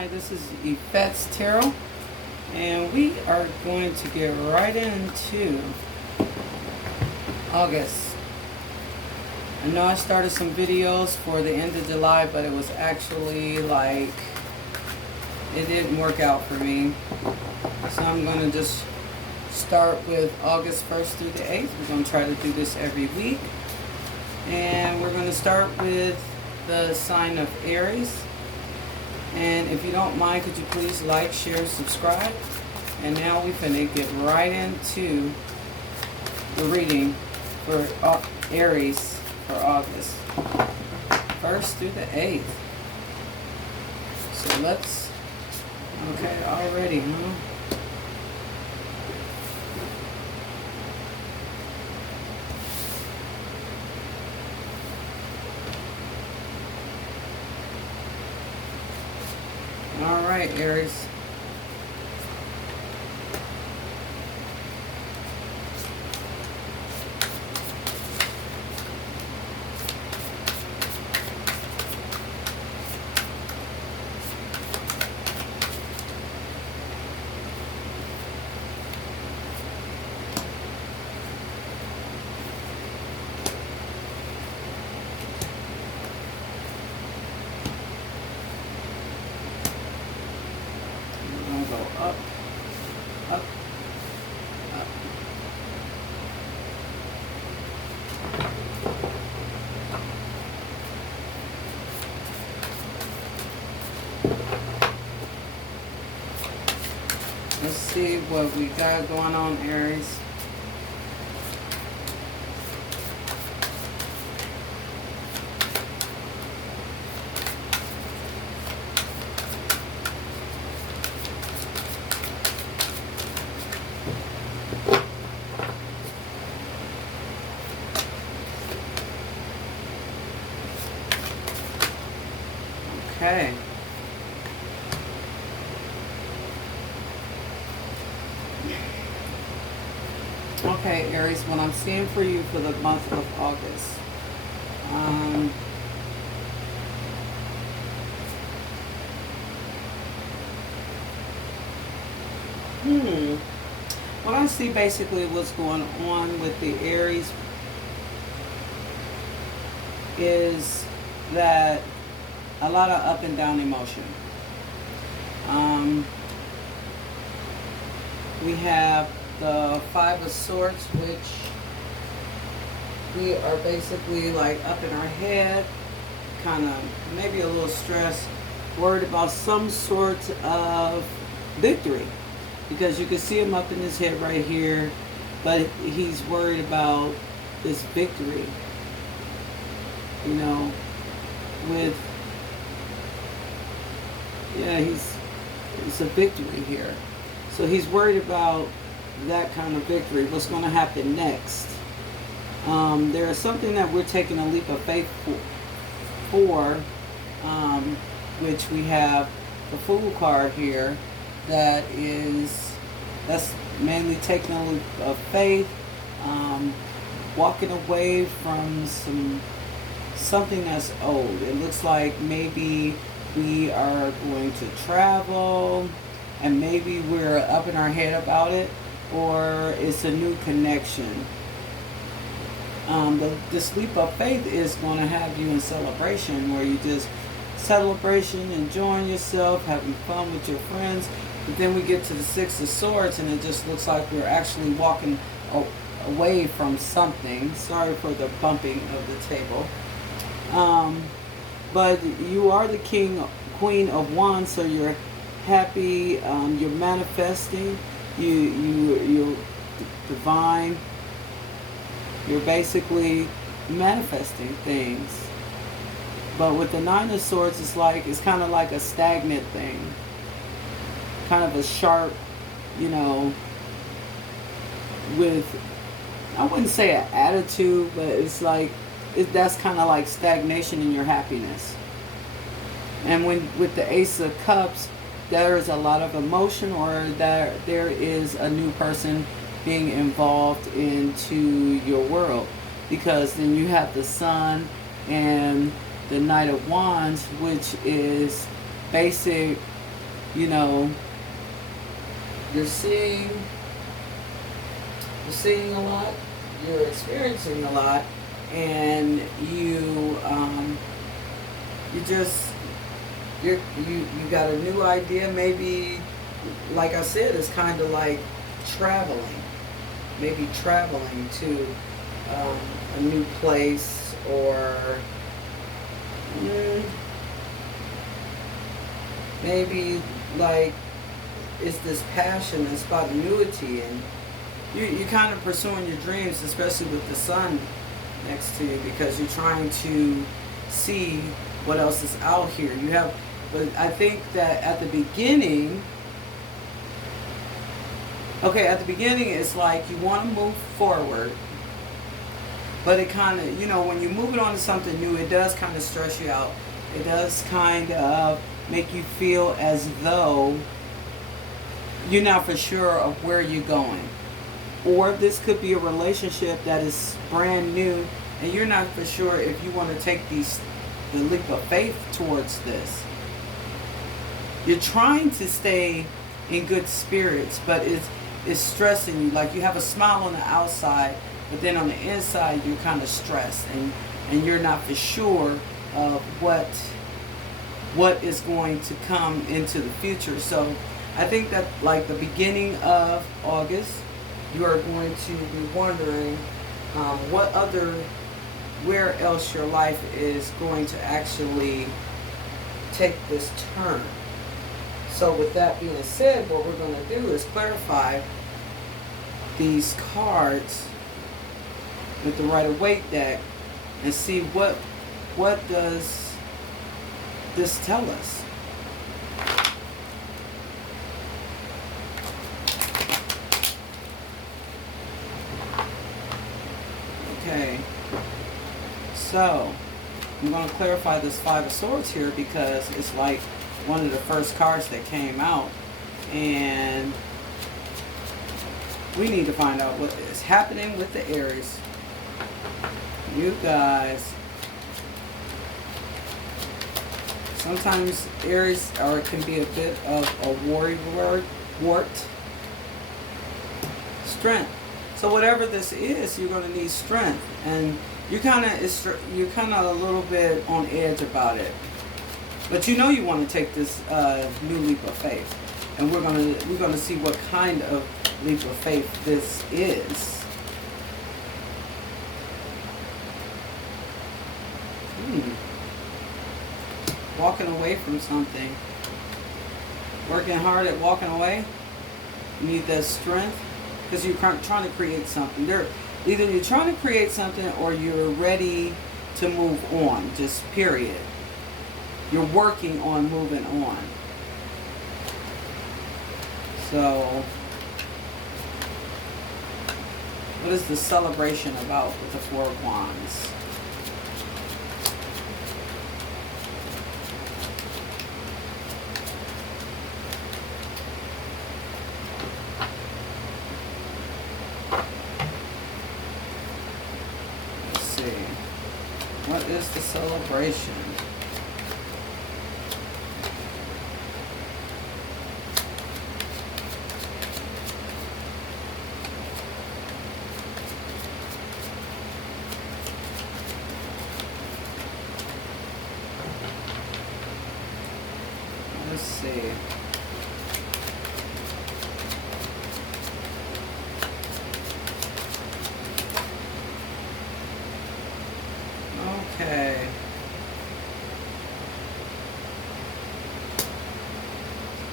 Hi, this is Yvette's Tarot, and we are going to get right into August. I know I started some videos for the end of July, but it was actually like, it didn't work out for me. So I'm going to just start with August 1st through the 8th. We're going to try to do this every week. And we're going to start with the sign of Aries. And if you don't mind, could you please like, share, subscribe. And now we're going to get right into the reading for Aries for August 1st through the 8th. So let's, okay, already, huh? All right, Aries. Go up, up, up. Let's see what we got going on, Aries. Okay. Okay, Aries, what I'm seeing for you for the month of August. What I see basically what's going on with the Aries is that a lot of up and down emotion. We have the Five of Swords, which we are basically like up in our head, kind of maybe a little stressed, worried about some sort of victory. Because you can see him up in his head right here, but he's worried about this victory. You know, with, yeah, it's a victory here. So he's worried about that kind of victory, what's going to happen next. There is something that we're taking a leap of faith for, which we have the Fool card here, that's mainly taking a leap of faith, walking away from something that's old. It looks like maybe we are going to travel, and maybe we're up in our head about it, or it's a new connection. This leap of faith is going to have you in celebration, where you just celebration, enjoying yourself, having fun with your friends. But then we get to the Six of Swords, and it just looks like we're actually walking away from something. Sorry for the bumping of the table. But you are the Queen of Wands, so you're happy. You're manifesting. You're divine. You're basically manifesting things. But with the Nine of Swords, it's kind of like a stagnant thing. Kind of a sharp, with, I wouldn't say an attitude, but it's like, that's kind of like stagnation in your happiness. And with the Ace of Cups, there is a lot of emotion, or there is a new person being involved into your world. Because then you have the Sun and the Knight of Wands, which is basic you know, you're seeing a lot, you're experiencing a lot, and you just you got a new idea. Maybe, like I said, it's kind of like traveling. Maybe traveling to a new place, or maybe like it's this passion and spontaneity, and you kind of pursuing your dreams, especially with the sun next to you, because you're trying to see what else is out here. But I think that at the beginning, at the beginning it's like you want to move forward, but it kind of, when you move it on to something new, it does kind of stress you out. It does kind of make you feel as though you're not for sure of where you're going. Or this could be a relationship that is brand new, and you're not for sure if you want to take the leap of faith towards this. You're trying to stay in good spirits, but it's stressing you. Like, you have a smile on the outside, but then on the inside you're kind of stressed, and you're not for sure of what is going to come into the future. So I think that, like, the beginning of August, you are going to be wondering where else your life is going to actually take this turn. So with that being said, what we're going to do is clarify these cards with the Rider-Waite deck and see what does this tell us. Okay, so I'm going to clarify this Five of Swords here, because it's like one of the first cards that came out, and we need to find out what is happening with the Aries. You guys, sometimes Aries can be a bit of a wart. Strength. So whatever this is, you're going to need strength, and you're kind of a little bit on edge about it. But you want to take this new leap of faith, and we're gonna see what kind of leap of faith this is. Walking away from something. Working hard at walking away. You need that strength, because you're trying to create something. Either you're trying to create something, or you're ready to move on. Just period. You're working on moving on. So, what is the celebration about with the Four of Wands? Let's see. What is the celebration? Let's see. Okay.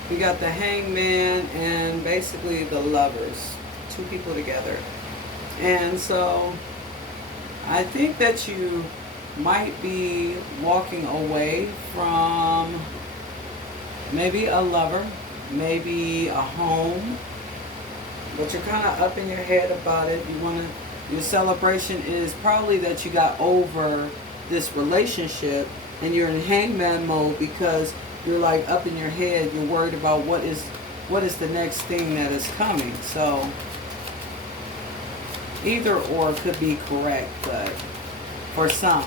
We got the Hangman and basically the Lovers. Two people together. And so I think that you might be walking away from maybe a lover, maybe a home, but you're kind of up in your head about it. Your celebration is probably that you got over this relationship, and you're in Hangman mode because you're like up in your head. You're worried about what is the next thing that is coming. So either or could be correct, but for some.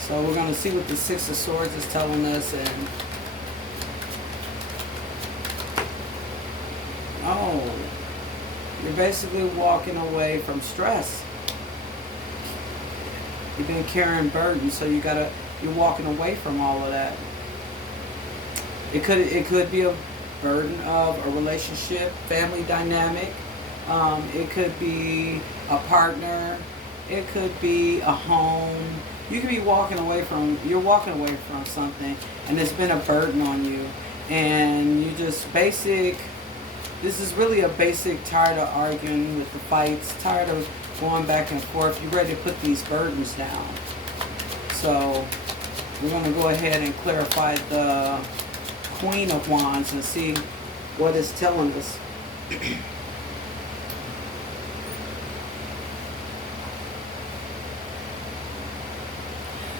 So we're going to see what the Six of Swords is telling us, and You're basically walking away from stress. You've been carrying burdens, so you're walking away from all of that. It could be a burden of a relationship, family dynamic. It could be a partner. It could be a home. You could be you're walking away from something, and it's been a burden on you. And you just this is really a basic, tired of arguing with the fights, tired of going back and forth. You're ready to put these burdens down. So we're going to go ahead and clarify the Queen of Wands and see what it's telling us.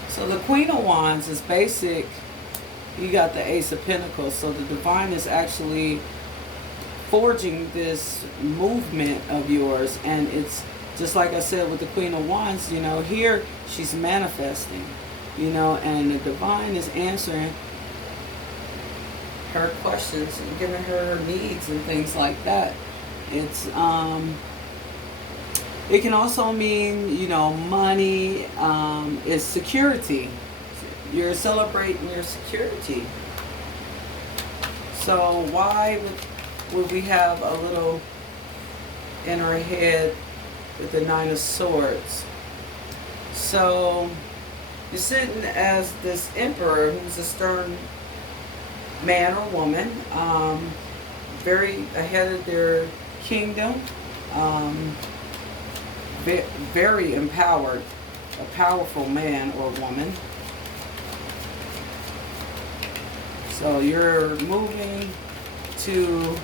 So the Queen of Wands is basic. You got the Ace of Pentacles. So the divine is actually forging this movement of yours. And it's just like I said with the Queen of Wands, here she's manifesting, and the divine is answering her questions and giving her needs and things like that. It's it can also mean, money, is security. You're celebrating your security. So why would we have a little in our head with the Nine of Swords? So you're sitting as this emperor who's a stern man or woman, very ahead of their kingdom, very empowered, a powerful man or woman. So you're moving to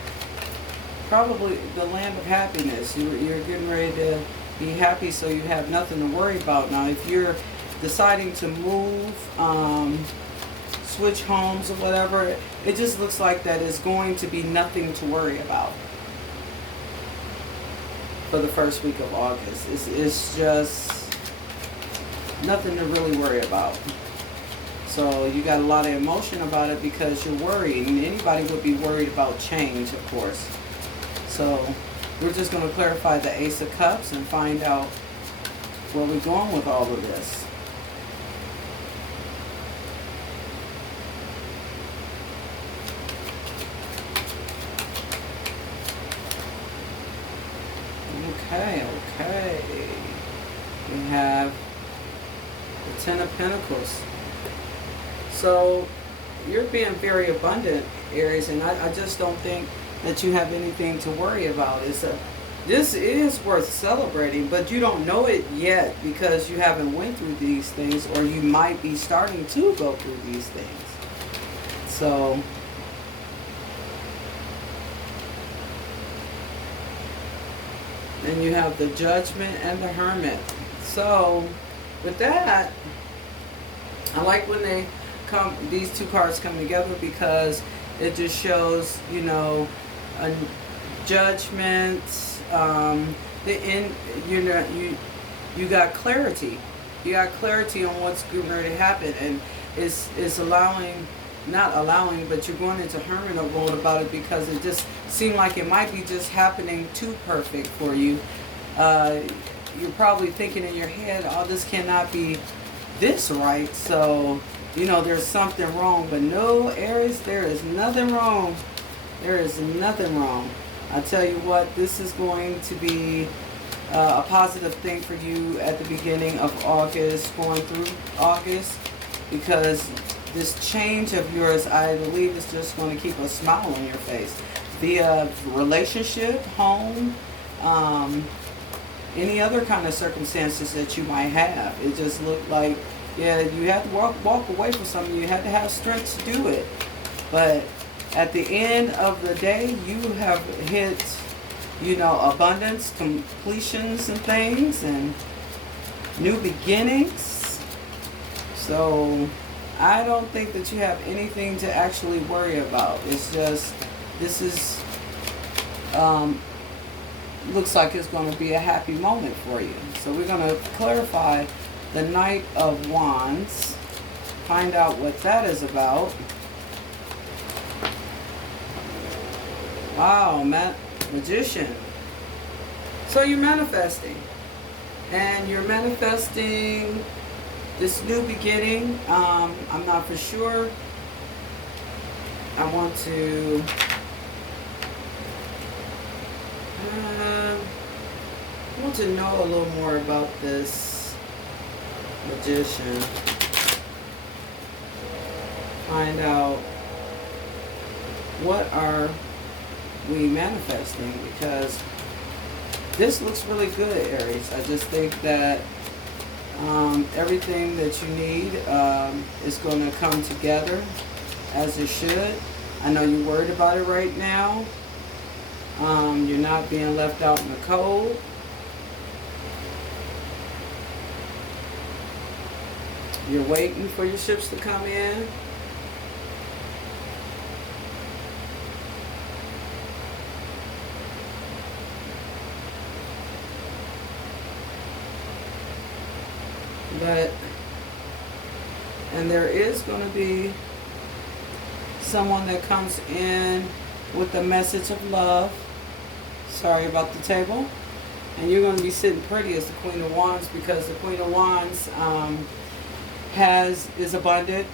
probably the land of happiness. You're getting ready to be happy, so you have nothing to worry about. Now, if you're deciding to move, switch homes or whatever, it just looks like that is going to be nothing to worry about for the first week of August. It's just nothing to really worry about. So you got a lot of emotion about it because you're worried, and anybody would be worried about change, of course. So we're just going to clarify the Ace of Cups and find out where we're going with all of this. Okay. We have the Ten of Pentacles. So you're being very abundant, Aries, and I just don't think that you have anything to worry about. This is worth celebrating, but you don't know it yet because you haven't went through these things, or you might be starting to go through these things. So then you have the Judgment and the Hermit. So with that, I like when these two cards come together because it just shows, a judgment. The end. You got clarity. You got clarity on what's getting ready to happen, and it's not allowing, but you're going into hermit mode about it because it just seemed like it might be just happening too perfect for you. You're probably thinking in your head, oh, this cannot be this right, so there's something wrong. But no, Aries, there is nothing wrong. There is nothing wrong. I tell you what, this is going to be a positive thing for you at the beginning of August, going through August, because this change of yours, I believe, is just going to keep a smile on your face via relationship, home, any other kind of circumstances that you might have. It just looked like, yeah, you have to walk away from something. You have to have strength to do it. But at the end of the day, you have hit, abundance, completions and things, and new beginnings. So I don't think that you have anything to actually worry about. It's just, this is, looks like it's going to be a happy moment for you. So we're going to clarify the Knight of Wands, find out what that is about. Wow, Magician. So you're manifesting. And you're manifesting this new beginning. I'm not for sure. I want to know a little more about this magician. Find out what are we manifesting, because this looks really good, Aries. I just think that everything that you need is going to come together as it should. I know you're worried about it right now. You're not being left out in the cold. You're waiting for your ships to come in. And there is going to be someone that comes in with a message of love. Sorry about the table. And you're going to be sitting pretty as the Queen of Wands, because the Queen of Wands is abundant.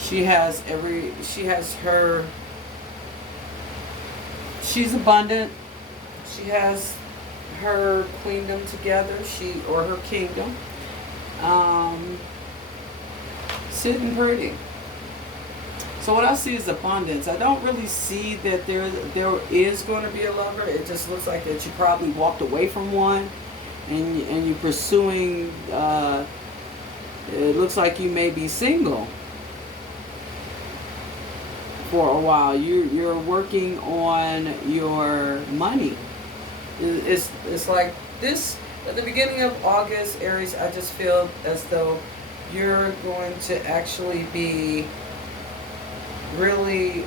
She's abundant. She has her queendom together, or her kingdom, sitting pretty. So what I see is abundance. I don't really see that there is going to be a lover. It just looks like that you probably walked away from one, and you're pursuing. It looks like you may be single for a while. You're working on your money. It's like this at the beginning of August, Aries. I just feel as though you're going to actually be really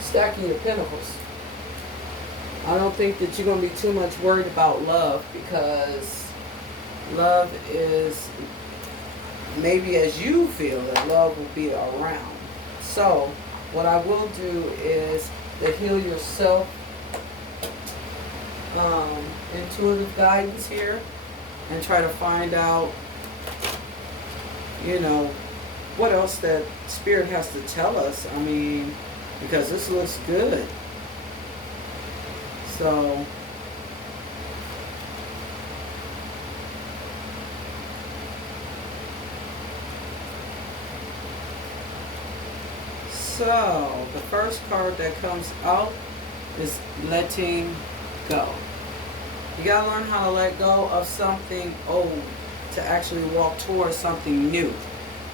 stacking your pentacles. I don't think that you're going to be too much worried about love, because love is, maybe as you feel, that love will be around. So what I will do is to heal yourself, intuitive guidance here, and try to find out, what else that Spirit has to tell us. I mean, because this looks good. So the first card that comes out is letting go. You gotta learn how to let go of something old to actually walk towards something new.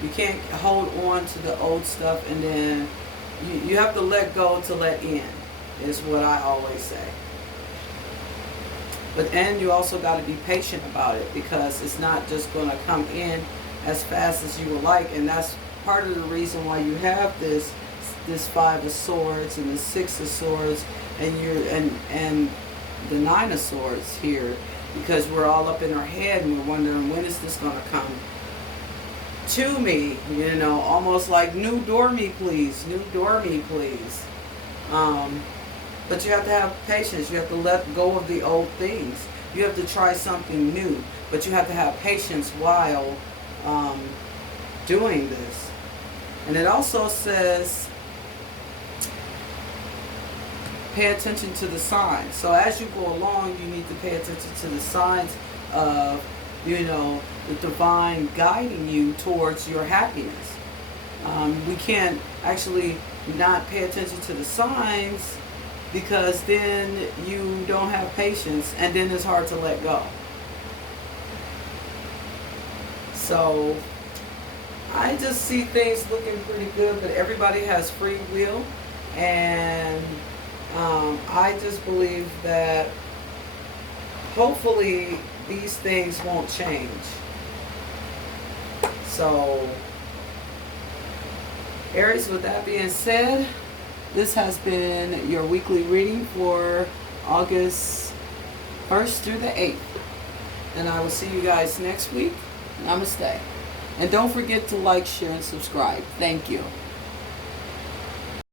You can't hold on to the old stuff, and then you have to let go to let in, is what I always say. And you also got to be patient about it, because it's not just going to come in as fast as you would like. And that's part of the reason why you have this Five of Swords and the Six of Swords and the Nine of Swords here, because we're all up in our head and we're wondering, when is this going to come to me? Almost like new door me please, new door me please. But you have to have patience. You have to let go of the old things. You have to try something new, but you have to have patience while doing this. And it also says, pay attention to the signs. So as you go along, you need to pay attention to the signs of, the divine guiding you towards your happiness. We can't actually not pay attention to the signs, because then you don't have patience, and then it's hard to let go. So I just see things looking pretty good, but everybody has free will, and I just believe that hopefully these things won't change. So Aries, with that being said, this has been your weekly reading for August 1st through the 8th. And I will see you guys next week. Namaste. And don't forget to like, share, and subscribe. Thank you.